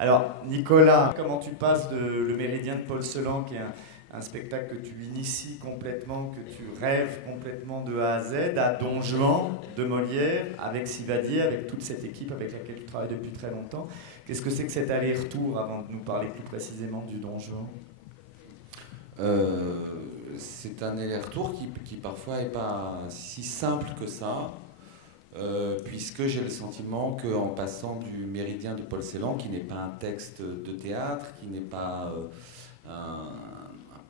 Alors, Nicolas, comment tu passes de Le Méridien de Paul Celan, qui est un spectacle que tu inities complètement, que tu rêves complètement de A à Z, à Don Juan de Molière, avec Sivadier, avec toute cette équipe avec laquelle tu travailles depuis très longtemps. Qu'est-ce que c'est que cet aller-retour, avant de nous parler plus précisément du Don Juan? C'est un aller-retour qui parfois n'est pas si simple que ça, puisque j'ai le sentiment qu'en passant du Méridien de Paul Celan, qui n'est pas un texte de théâtre, qui n'est pas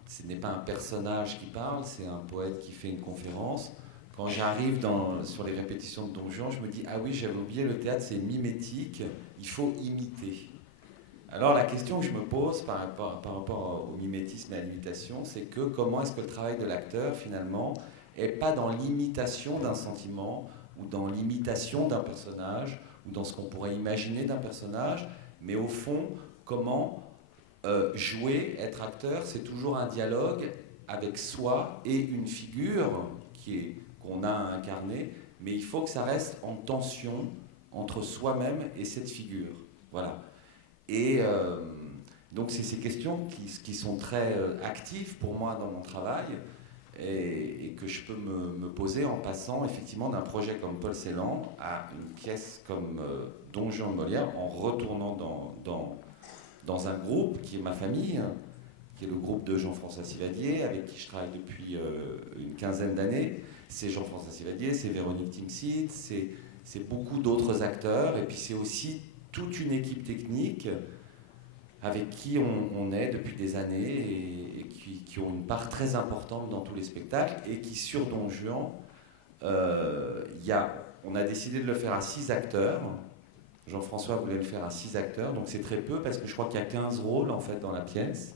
ce n'est pas un personnage qui parle, c'est un poète qui fait une conférence. Quand j'arrive sur les répétitions de Don Juan, je me dis « Ah oui, j'avais oublié, le théâtre c'est mimétique, il faut imiter ». Alors la question que je me pose par rapport au mimétisme et à l'imitation, c'est que comment est-ce que le travail de l'acteur, finalement, n'est pas dans l'imitation d'un sentiment, ou dans l'imitation d'un personnage, ou dans ce qu'on pourrait imaginer d'un personnage, mais au fond, comment jouer, être acteur, c'est toujours un dialogue avec soi et une figure qu'on a à incarner, mais il faut que ça reste en tension entre soi-même et cette figure. Voilà. Et donc c'est ces questions qui sont très actives pour moi dans mon travail et que je peux me poser en passant effectivement d'un projet comme Paul Celan à une pièce comme Don Juan de Molière, en retournant dans un groupe qui est ma famille, qui est le groupe de Jean-François Sivadier, avec qui je travaille depuis une quinzaine d'années. C'est Jean-François Sivadier, c'est Véronique Timsit, c'est beaucoup d'autres acteurs, et puis c'est aussi toute une équipe technique avec qui on est depuis des années et qui ont une part très importante dans tous les spectacles, et qui, sur Don Juan, on a décidé de le faire à 6 acteurs. Jean-François voulait le faire à 6 acteurs, donc c'est très peu parce que je crois qu'il y a 15 rôles en fait dans la pièce.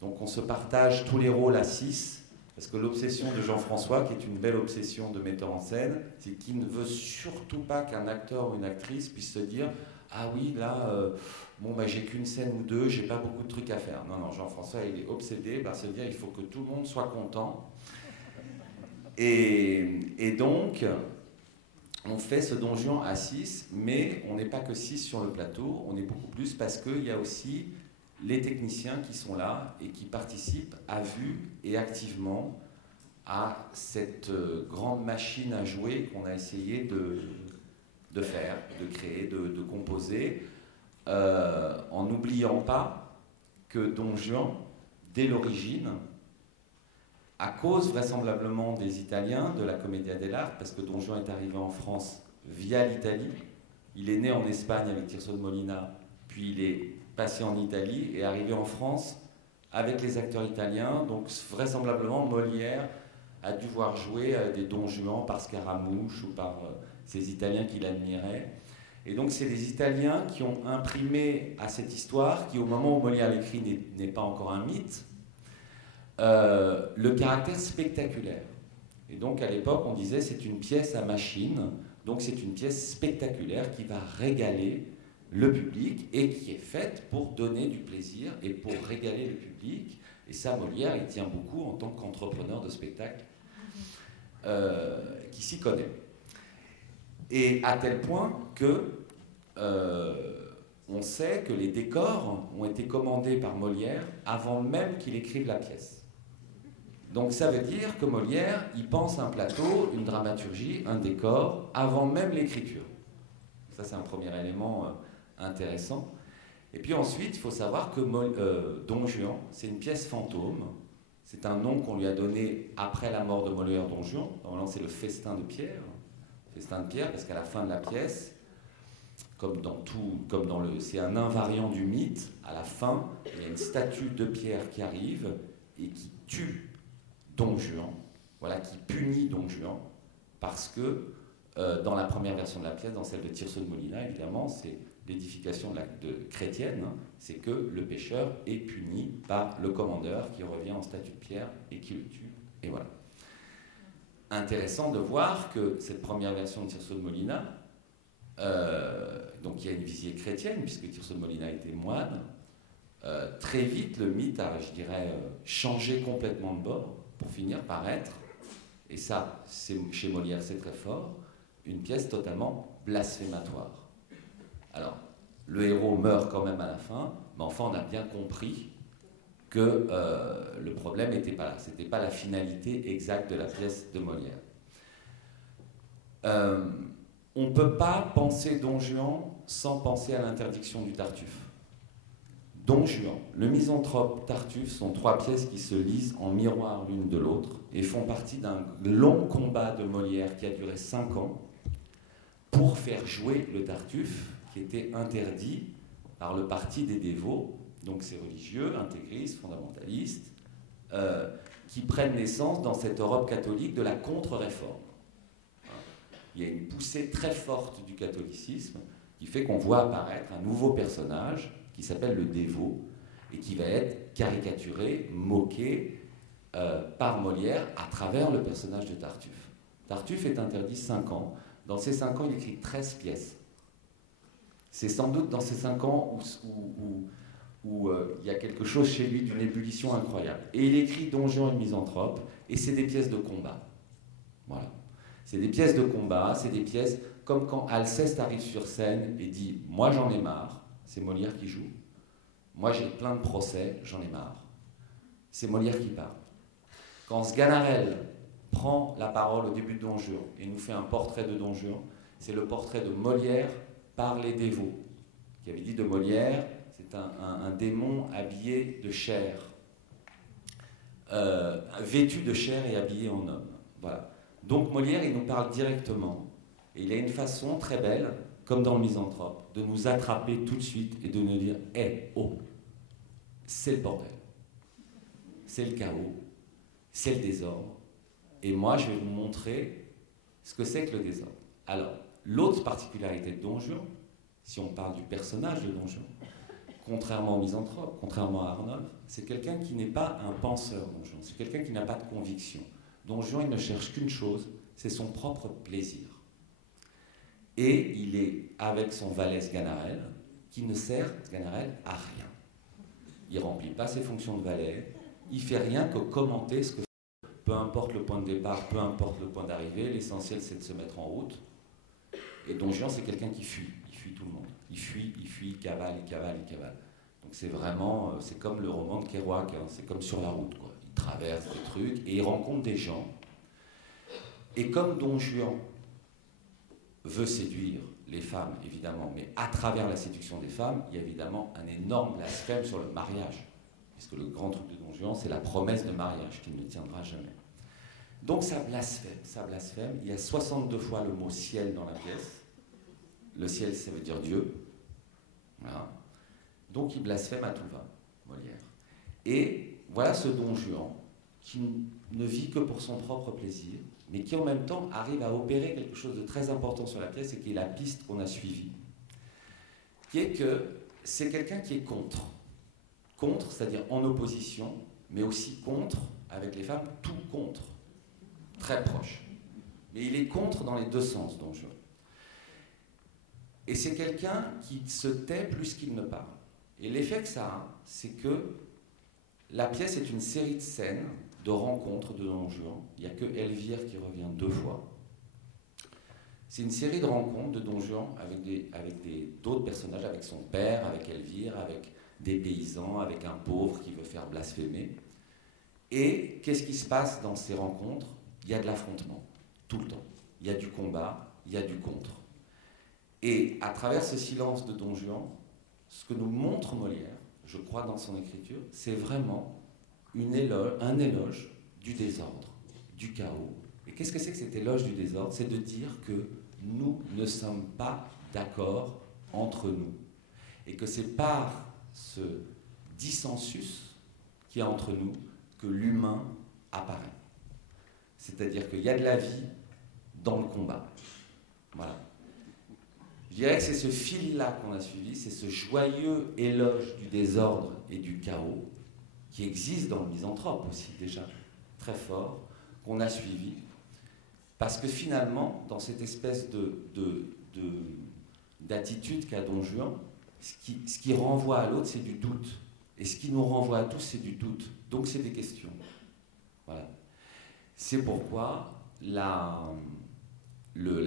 Donc on se partage tous les rôles à 6, parce que l'obsession de Jean-François, qui est une belle obsession de metteur en scène, c'est qu'il ne veut surtout pas qu'un acteur ou une actrice puisse se dire « Ah oui, là, j'ai qu'une scène ou deux, j'ai pas beaucoup de trucs à faire. » Non, non, Jean-François, il est obsédé par se dire « Il faut que tout le monde soit content. » Et donc, on fait ce Don Juan à 6, mais on n'est pas que 6 sur le plateau, on est beaucoup plus parce qu'il y a aussi les techniciens qui sont là et qui participent à vue et activement à cette grande machine à jouer qu'on a essayé de faire, de créer, de composer, en n'oubliant pas que Don Juan, dès l'origine, à cause vraisemblablement des Italiens, de la Commedia dell'arte, parce que Don Juan est arrivé en France via l'Italie, il est né en Espagne avec Tirso de Molina, puis il est passé en Italie et arrivé en France avec les acteurs italiens, donc vraisemblablement Molière a dû voir jouer des Don Juan par Scaramouche ou par ces Italiens qu'il admirait. Et donc c'est les Italiens qui ont imprimé à cette histoire, qui au moment où Molière l'écrit n'est pas encore un mythe, le caractère spectaculaire. Et donc à l'époque on disait c'est une pièce à machine, donc c'est une pièce spectaculaire qui va régaler le public et qui est faite pour donner du plaisir et pour régaler le public. Et ça, Molière, il tient beaucoup en tant qu'entrepreneur de spectacle qui s'y connaît. Et à tel point que on sait que les décors ont été commandés par Molière avant même qu'il écrive la pièce. Donc ça veut dire que Molière, il pense un plateau, une dramaturgie, un décor, avant même l'écriture. Ça, c'est un premier élément intéressant. Et puis ensuite, il faut savoir que Don Juan, c'est une pièce fantôme. C'est un nom qu'on lui a donné après la mort de Molière, Don Juan. Normalement, c'est le festin de Pierre. Festin de Pierre, parce qu'à la fin de la pièce, c'est un invariant du mythe, à la fin, il y a une statue de Pierre qui arrive et qui tue Don Juan, voilà, qui punit Don Juan, parce que dans la première version de la pièce, dans celle de Tirso de Molina, évidemment, c'est l'édification chrétienne, hein, c'est que le pécheur est puni par le commandeur qui revient en statue de pierre et qui le tue. Et voilà. Intéressant de voir que cette première version de Tirso de Molina, donc il y a une visée chrétienne, puisque Tirso de Molina était moine, très vite le mythe a, je dirais, changé complètement de bord pour finir par être, et ça, chez Molière c'est très fort, une pièce totalement blasphématoire. Alors, Le héros meurt quand même à la fin, mais enfin on a bien compris que le problème n'était pas là. Ce n'était pas la finalité exacte de la pièce de Molière. On ne peut pas penser Don Juan sans penser à l'interdiction du Tartuffe. Don Juan, le Misanthrope, Tartuffe sont trois pièces qui se lisent en miroir l'une de l'autre et font partie d'un long combat de Molière qui a duré 5 ans pour faire jouer le Tartuffe qui était interdit par le parti des dévots, donc ces religieux, intégristes, fondamentalistes, qui prennent naissance dans cette Europe catholique de la contre-réforme. Il y a une poussée très forte du catholicisme qui fait qu'on voit apparaître un nouveau personnage qui s'appelle le dévot et qui va être caricaturé, moqué par Molière à travers le personnage de Tartuffe. Tartuffe est interdit 5 ans. Dans ces 5 ans, il écrit 13 pièces. C'est sans doute dans ces 5 ans où il y a quelque chose chez lui d'une ébullition incroyable. Et il écrit Don Juan et le Misanthrope, et c'est des pièces de combat. Voilà. C'est des pièces de combat, c'est des pièces comme quand Alceste arrive sur scène et dit « Moi j'en ai marre », c'est Molière qui joue. « Moi j'ai plein de procès, j'en ai marre », c'est Molière qui parle. Quand Sganarelle prend la parole au début de Don Juan et nous fait un portrait de Don Juan, c'est le portrait de Molière par les dévots, qui avait dit de Molière, c'est un démon habillé de chair, vêtu de chair et habillé en homme. Voilà. Donc Molière, il nous parle directement, et il a une façon très belle, comme dans le Misanthrope, de nous attraper tout de suite et de nous dire « Hé, oh, c'est le bordel, c'est le chaos, c'est le désordre, et moi je vais vous montrer ce que c'est que le désordre. » Alors, l'autre particularité de Don Juan, si on parle du personnage de Don Juan, contrairement au Misanthrope, contrairement à Arnolphe, c'est quelqu'un qui n'est pas un penseur, Don Juan, c'est quelqu'un qui n'a pas de conviction. Don Juan, il ne cherche qu'une chose, c'est son propre plaisir. Et il est avec son valet Sganarelle, qui ne sert, Sganarelle, à rien. Il ne remplit pas ses fonctions de valet, il ne fait rien que commenter ce que fait. Peu importe le point de départ, peu importe le point d'arrivée, l'essentiel c'est de se mettre en route. Et Don Juan, c'est quelqu'un qui fuit tout le monde. Il fuit, il cavale, il cavale, il cavale. Donc c'est vraiment, c'est comme le roman de Kerouac, hein, c'est comme sur la route, quoi. Il traverse des trucs et il rencontre des gens. Et comme Don Juan veut séduire les femmes, évidemment, mais à travers la séduction des femmes, il y a évidemment un énorme blasphème sur le mariage. Puisque le grand truc de Don Juan, c'est la promesse de mariage qui ne tiendra jamais. Donc ça blasphème. Il y a 62 fois le mot ciel dans la pièce. Le ciel, ça veut dire Dieu. Voilà. Donc il blasphème à tout va, Molière. Et voilà ce Don Juan qui ne vit que pour son propre plaisir, mais qui en même temps arrive à opérer quelque chose de très important sur la pièce et qui est la piste qu'on a suivie, qui est que c'est quelqu'un qui est contre. Contre, c'est-à-dire en opposition, mais aussi contre, avec les femmes, tout contre. Très proche. Mais il est contre dans les deux sens, Don Juan. Et c'est quelqu'un qui se tait plus qu'il ne parle. Et l'effet que ça a, c'est que la pièce est une série de scènes, de rencontres de Don Juan. Il n'y a que Elvire qui revient 2 fois. C'est une série de rencontres de Don Juan avec d'autres personnages, avec son père, avec Elvire, avec des paysans, avec un pauvre qui veut faire blasphémer. Et qu'est-ce qui se passe dans ces rencontres? Il y a de l'affrontement, tout le temps. Il y a du combat, il y a du contre. Et à travers ce silence de Don Juan, ce que nous montre Molière, je crois dans son écriture, c'est vraiment un éloge du désordre, du chaos. Et qu'est-ce que c'est que cet éloge du désordre? C'est de dire que nous ne sommes pas d'accord entre nous. Et que c'est par ce dissensus qu'il y a entre nous que l'humain apparaît. C'est-à-dire qu'il y a de la vie dans le combat. Voilà. Je dirais que c'est ce fil-là qu'on a suivi, c'est ce joyeux éloge du désordre et du chaos qui existe dans le Misanthrope aussi déjà, très fort, qu'on a suivi. Parce que finalement, dans cette espèce d'attitude qu'a Don Juan, ce qui renvoie à l'autre, c'est du doute. Et ce qui nous renvoie à tous, c'est du doute. Donc c'est des questions. Voilà. C'est pourquoi la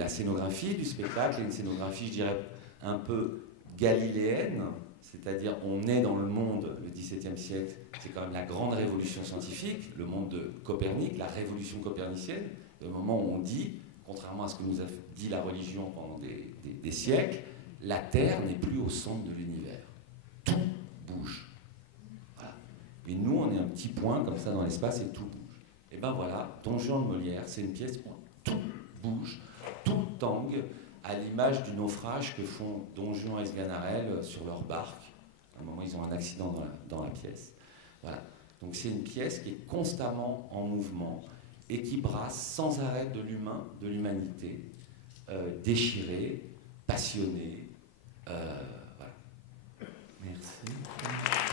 scénographie du spectacle est une scénographie, je dirais, un peu galiléenne, c'est-à-dire on est dans le monde, le XVIIe siècle, c'est quand même la grande révolution scientifique, le monde de Copernic, la révolution copernicienne, le moment où on dit, contrairement à ce que nous a dit la religion pendant des siècles, la Terre n'est plus au centre de l'univers. Tout bouge. Voilà. Et nous, on est un petit point comme ça dans l'espace et tout bouge. Et ben voilà, Don Juan de Molière, c'est une pièce où tout bouge, tout tangue, à l'image du naufrage que font Don Juan et Sganarelle sur leur barque. À un moment, ils ont un accident dans la pièce. Voilà. Donc c'est une pièce qui est constamment en mouvement et qui brasse sans arrêt de l'humain, de l'humanité, déchirée, passionnée. Voilà. Merci.